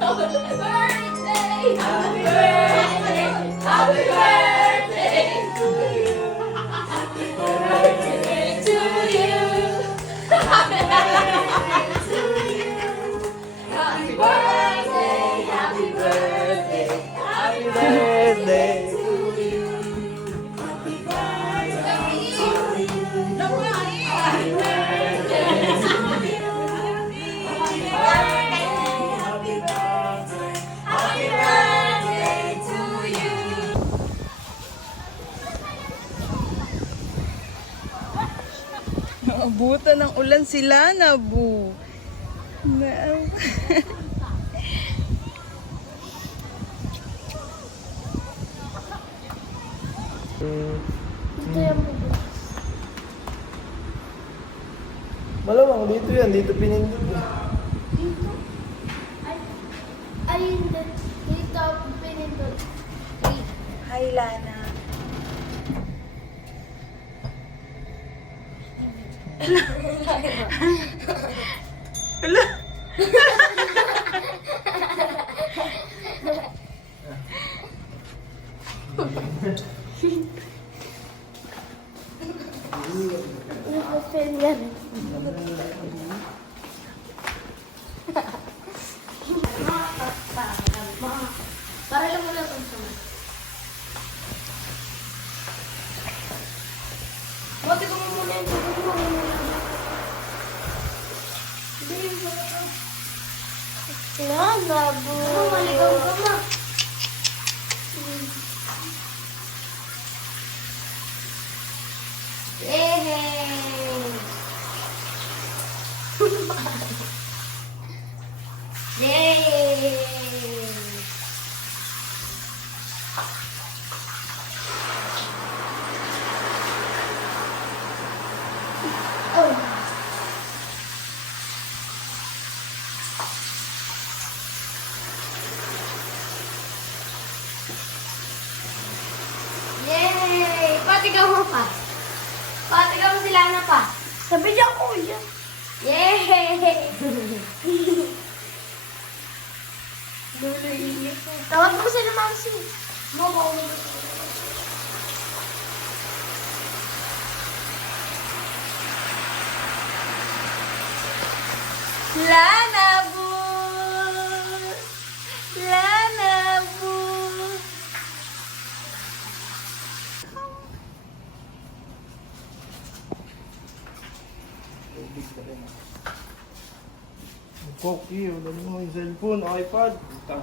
birthday, happy birthday, happy birthday to you. Happy birthday to you. Happy birthday to you. Happy birthday, happy birthday, happy birthday to you. Happy birthday to you. Happy birthday to you. Happy birthday, happy birthday to you. Naabutan ng ulan sila na bu. Malamang dito yan, dito pinindot. Dito? Ay, hindi. Dito ako pinindot. Hi, Lana. Hala. Ito yan. Para lang wala kang sama. Buti ko muna yung tubig mo. Hindi yung wala. Labo. Maligaw ka ma. Yay! Oh. Yay! Patigaw mo pa. Patigaw mo sila na pa. Sabi niya ko yan. Yay! Tawag mo sila Mamsi. Lana bu. Lana bu. Poki, wala mo yung cellphone, iPad. Ito.